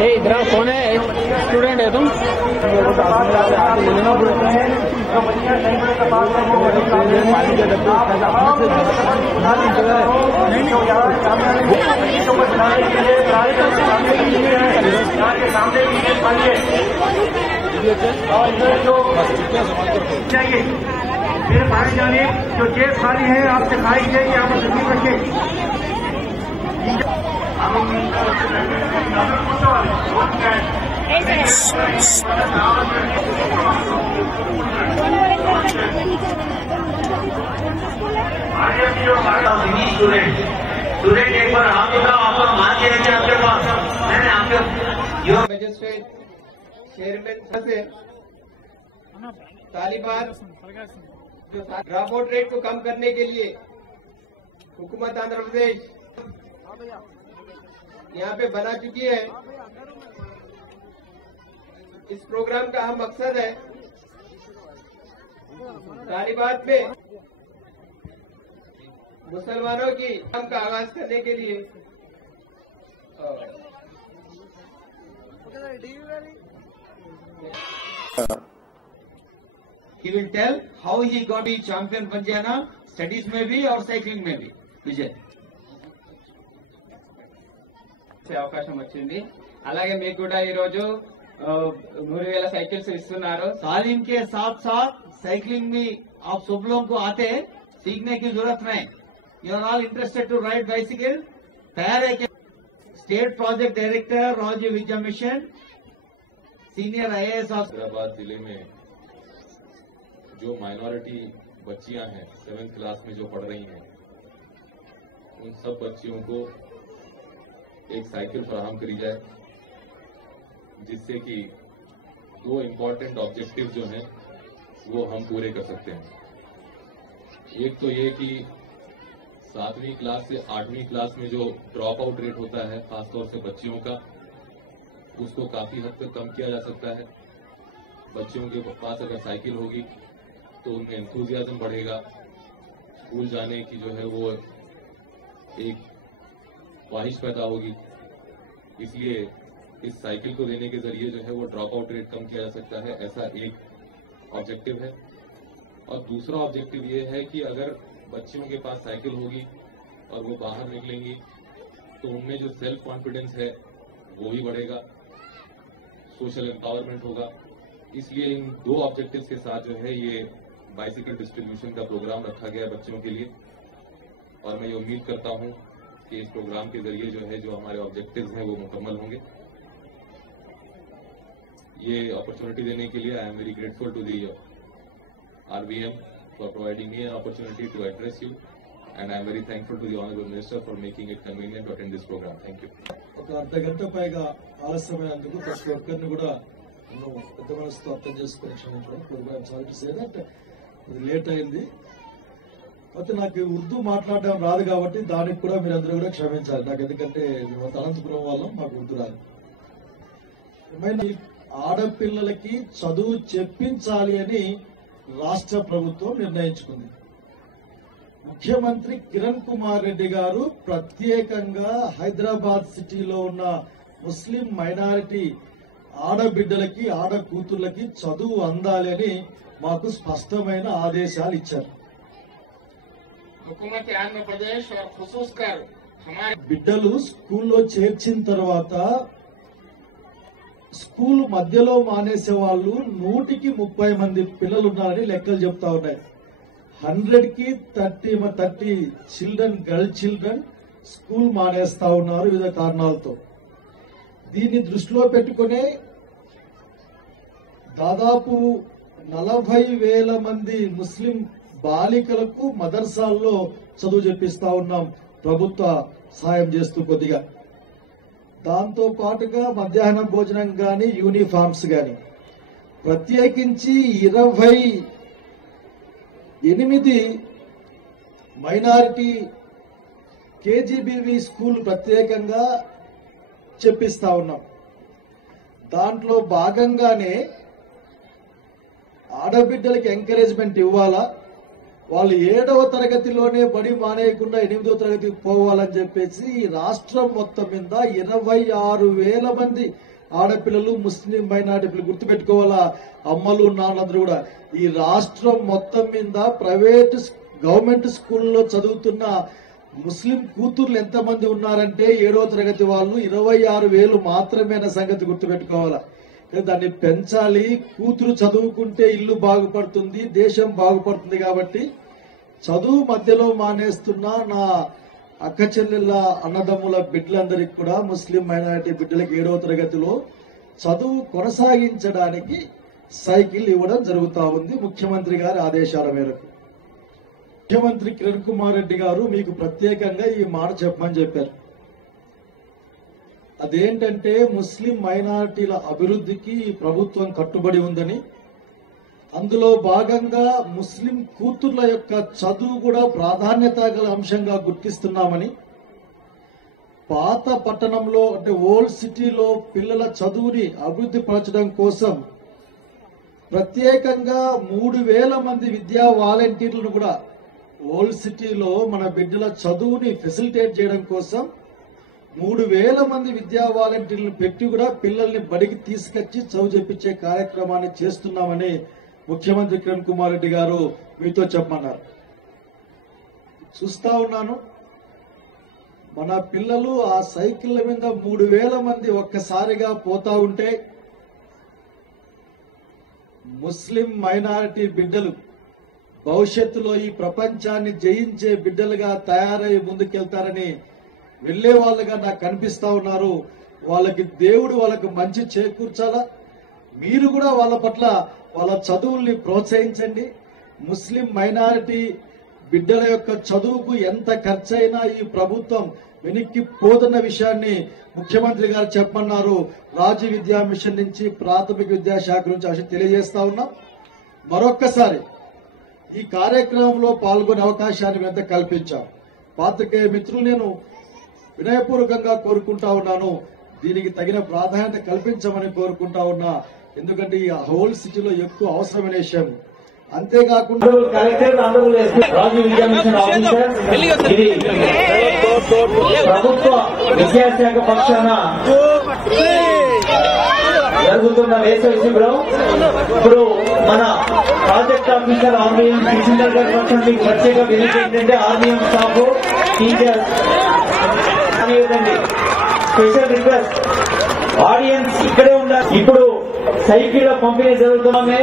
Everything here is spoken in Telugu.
ये इधर कौन है? स्टूडेंट है तुम? चाहिए फिर बाहर जाने जो जेब खाली है आप दिखाई चाहिए यहाँ पर जरूर रखें। स्टूडेंट एक बार हाथ उठाओ, आपका मान के रखिए आपके पास। मैंने आपके मजिस्ट्रेट चेयरमैन से तालिबान जो ड्रॉप आउट रेट को कम करने के लिए हुकूमत आंध्र प्रदेश यहाँ पे बना चुकी है। इस प्रोग्राम का अहम मकसद है तालिबान में मुसलमानों की काम का आगाज करने के लिए He will tell how he got the champion बन जाना स्टडीज में भी और साइक्लिंग में भी। విజయ్ అవకాశం వచ్చింది। అలాగే మీకు కూడా ఈ రోజు 100,000 సైకిల్స్ ఇస్తున్నారు। तालीम के साथ साथ साइकिलिंग भी आप सब लोगों को आते सीखने की जरूरत नहीं। You are all interested to ride bicycle. तैयार है क्या? State project director Rajiv Vidya Mission senior IAS Hyderabad जिले में जो माइनॉरिटी बच्चियां हैं 7th क्लास में जो पढ़ रही हैं उन सब बच्चियों को एक साइकिल फराहम करी जाए जिससे कि 2 इम्पोर्टेंट ऑब्जेक्टिव जो हैं वो हम पूरे कर सकते हैं। एक तो ये कि 7वीं क्लास से 8वीं क्लास में जो ड्रॉप आउट रेट होता है खासतौर से बच्चियों का उसको काफी हद तक कम किया जा सकता है। बच्चियों के पास अगर साइकिल होगी तो उनमें एंथुजियाज्म बढ़ेगा, स्कूल जाने की जो है वो एक ख्वाहिश पैदा होगी। इसलिए इस साइकिल को देने के जरिए जो है वो ड्रॉप आउट रेट कम किया जा सकता है, ऐसा एक ऑब्जेक्टिव है। और दूसरा ऑब्जेक्टिव ये है कि अगर बच्चियों के पास साइकिल होगी और वो बाहर निकलेंगी तो उनमें जो सेल्फ कॉन्फिडेंस है वो भी बढ़ेगा, सोशल एम्पावरमेंट होगा। इसलिए इन 2 ऑब्जेक्टिव्स के साथ जो है ये बाइसिकल डिस्ट्रीब्यूशन का प्रोग्राम रखा गया है बच्चों के लिए। और मैं ये उम्मीद करता हूं कि इस प्रोग्राम के जरिए जो है जो हमारे ऑब्जेक्टिव्स हैं वो मुकम्मल होंगे। ये अपॉर्चुनिटी देने के लिए I am very grateful to the RBM for providing me an opportunity to address you, and I am very thankful to the Honorable Minister for making it convenient to attend this program. Thank you. ఒక అర్ధగంట పైగా ఆలస్యమైనందుకు ప్రతి ఒక్కరిని కూడా పెద్ద మనసుతో అర్థం చేసుకుని క్షమించడం program sorry to say that ఇది లేట్ అయింది। అయితే నాకు ఉర్దూ మాట్లాడడం రాదు కాబట్టి దానికి కూడా మీరందరూ కూడా క్షమించాలి నాకు, ఎందుకంటే మేము అనంతపురం వాళ్ళం, మాకు ఉర్దూ రాదు। ఆడపిల్లలకి చదువు చెప్పించాలి అని రాష్ట్ర ప్రభుత్వం నిర్ణయించుకుంది। ముఖ్యమంత్రి కిరణ్ కుమార్ రెడ్డి గారు ప్రత్యేకంగా హైదరాబాద్ సిటీలో ఉన్న ముస్లిం మైనారిటీ ఆడబిడ్డలకి ఆడ కూతుర్లకి చదువు అందాలి అని మాకు స్పష్టమైన ఆదేశాలు ఇచ్చారు। हुकूमत आंध्र प्रदेश और खुसूसकर हमारे బిడ్డలు స్కూల్లో చేర్చిన తర్వాత స్కూల్ మధ్యలో మానేసే వాళ్ళు 100కి 30 మంది పిల్లలు ఉన్నారని లెక్కలు చెప్తా ఉన్నాయి। 100కి 30 చిల్డ్రన్ గర్ల్ చిల్డ్రన్ స్కూల్ మానేస్తా ఉన్నారు వివిధ కారణాలతో। దీన్ని దృష్టిలో పెట్టుకునే దాదాపు 40,000 మంది ముస్లిం బాలికలకు మదర్సాల్లో చదువు చెప్పిస్తా ఉన్నాం ప్రభుత్వ సాయం చేస్తూ కొద్దిగా। దాంతో పాటుగా మధ్యాహ్నం భోజనం గాని యూనిఫామ్స్ గాని ప్రత్యేకించి 28 మైనారిటీ KGBV స్కూల్ ప్రత్యేకంగా చెప్పిస్తా ఉన్నాం। దాంట్లో భాగంగానే ఆడబిడ్డలకి ఎంకరేజ్మెంట్ ఇవ్వాలా, వాళ్ళు 7వ తరగతిలోనే బడి మానేయకుండా 8వ తరగతికి పోవాలని చెప్పేసి ఈ రాష్ట్రం మొత్తం మీద 26,000 మంది ఆడపిల్లలు ముస్లిం మైనారిటీ పిల్లలు గుర్తుపెట్టుకోవాలా, అమ్మలు నాన్నలు కూడా. ఈ రాష్ట్రం మొత్తం మీద ప్రైవేట్ గవర్నమెంట్ స్కూల్లో చదువుతున్న ముస్లిం కూతుర్లు ఎంతమంది ఉన్నారంటే 7వ తరగతి వాళ్ళు 26,000 మాత్రమే అన్న సంగతి గుర్తుపెట్టుకోవాలా. దాన్ని పెంచాలి. కూతురు చదువుకుంటే ఇల్లు బాగుపడుతుంది, దేశం బాగుపడుతుంది. కాబట్టి చదువు మధ్యలో మానేస్తున్న నా అక్క చెల్లెళ్ళ అన్నదమ్ముల బిడ్డలందరికీ కూడా, ముస్లిం మైనారిటీ బిడ్డలకు 7వ తరగతిలో చదువు కొనసాగించడానికి సైకిల్ ఇవ్వడం జరుగుతా ఉంది ముఖ్యమంత్రి గారి ఆదేశాల మేరకు. ముఖ్యమంత్రి కిరణ్ కుమార్ రెడ్డి గారు మీకు ప్రత్యేకంగా ఈ మాట చెప్పమని చెప్పారు. అదేంటంటే ముస్లిం మైనారిటీల అభివృద్ధికి ఈ ప్రభుత్వం కట్టుబడి ఉందని, అందులో భాగంగా ముస్లిం కూతుర్ల యొక్క చదువు కూడా ప్రాధాన్యత గల అంశంగా గుర్తిస్తున్నామని, పాత పట్టణంలో అంటే ఓల్డ్ సిటీలో పిల్లల చదువుని అభివృద్ధి పరచడం కోసం ప్రత్యేకంగా 3,000 మంది విద్యా వాలంటీర్లను కూడా ఓల్డ్ సిటీలో మన బిడ్డల చదువుని ఫెసిలిటేట్ చేయడం కోసం 3,000 మంది విద్యా వాలంటీర్లను పెట్టి కూడా పిల్లల్ని బడికి తీసుకొచ్చి చదువు చెప్పించే కార్యక్రమాన్ని చేస్తున్నామని ముఖ్యమంత్రి కిరణ్ కుమార్ రెడ్డి గారు మీతో చెప్పమన్నారు. చూస్తా ఉన్నాను, మన పిల్లలు ఆ సైకిళ్ల మీద 3,000 మంది ఒక్కసారిగా పోతా ఉంటే ముస్లిం మైనారిటీ బిడ్డలు భవిష్యత్తులో ఈ ప్రపంచాన్ని జయించే బిడ్డలుగా తయారై ముందుకెళ్తారని వెళ్లే వాళ్ళుగా నాకు కనిపిస్తా ఉన్నారు. వాళ్ళకి దేవుడు వాళ్ళకు మంచి చేకూర్చాలా. మీరు కూడా వాళ్ళ పట్ల వాళ్ళ చదువుల్ని ప్రోత్సహించండి. ముస్లిం మైనారిటీ బిడ్డల యొక్క చదువుకు ఎంత ఖర్చైనా ఈ ప్రభుత్వం వెనక్కి పోతున్న విషయాన్ని ముఖ్యమంత్రి గారు చెప్పమన్నారు. రాజ్య విద్యా మిషన్ నుంచి ప్రాథమిక విద్యాశాఖ నుంచి అసలు తెలియజేస్తా ఉన్నాం. మరొక్కసారి ఈ కార్యక్రమంలో పాల్గొనే అవకాశాన్ని వెంట కల్పించాం. పాత్రికేయ మిత్రులు నేను వినయపూర్వకంగా కోరుకుంటా ఉన్నాను, దీనికి తగిన ప్రాధాన్యత కల్పించమని కోరుకుంటా ఉన్నా. ఎందుకంటే ఈ హోల్ సిటీలో ఎక్కువ అవసరమైన విషయం. అంతేకాకుండా రాజు విద్యా మిషన్ ఆఫీసర్, ఇది ప్రభుత్వ విద్యాశాఖ పక్షాన జరుగుతున్న వేసవి శిబిరం. ఇప్పుడు మన ప్రాజెక్ట్ ఆఫీసర్ ఆర్మీఎం కిషన్గర్ గారి పక్షం మీకు ప్రత్యేక వినతి ఏంటంటే ఆర్మీఎం స్టాఫ్ టీచర్స్ అనేదండి స్పెషల్ రిక్వెస్ట్, ఆడియన్స్ ఇక్కడే ఉండాలి. ఇప్పుడు సైకిల్ పంపిణీ జరుగుతున్నామే.